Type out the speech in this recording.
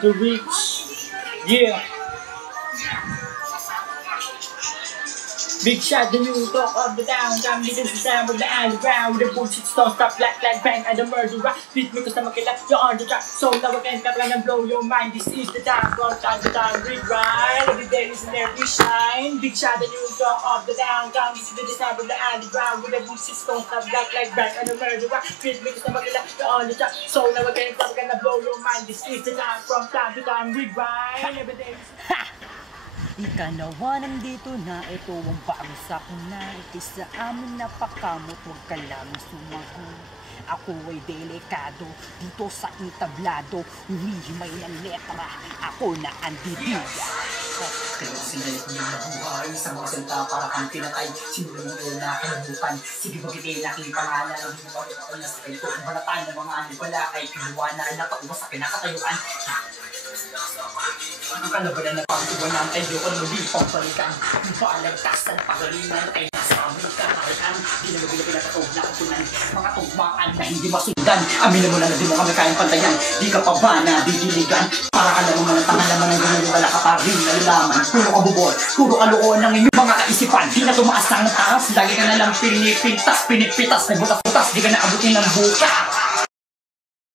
to reach. Yeah. Big shot, the new talk of the town. Come with the sound of the underground. With the bullshit stone, stop black bang and the murderer. Beat me cause I'm a killer, you're on the track. So now I can't plan and blow your mind. This is the time, from time to time, rewind. Every day is in every shine. Big shot, the new talk of the town. Come with the sound of the underground. With the bullshit stone, stop black bang and the murderer. Beat me cause I'm a killer, you're on the track. So now I can't plan and blow your mind. This is the time, from time to time, rewind. Every day is... Ikanawa nandito na, ito ang bago sa kuna. Ikisa amin napakamot, huwag ka lang sumagot. Ako ay delikado, dito sa itablado. Humihimay ng letra, ako na ang didiga. Kaya sinalit niyo na buhay, isang magsalita para kang pinatay. Sinulang mo na kinabutan, sige bagay naking pangalan. Hindi mo bakit ako nasa kayo, kung balataan ng mga anibala ay kinuha na napauwa sa kinakatayuan. Ang kalabalan na pagkuhan ng tayo ko nung di pang palikan. Ang paalagtas na pagaliman ay nasa aming kakarihan. Di na mabila pinatataw na kutunan. Mga tugmaan na hindi masundan. Amin mo na di mo kami kayang pantayan. Di ka pa ba na didiligan? Para ka naman ng tangan naman ng ganun wala ka pa rin nalalaman. Puro ka bubol, puro kaluon ng inyong mga kaisipan. Di na tumaas ng taas, lagi ka nalang pinipintas, pinipitas, nagbutas-butas, di ka na abutin ng buka.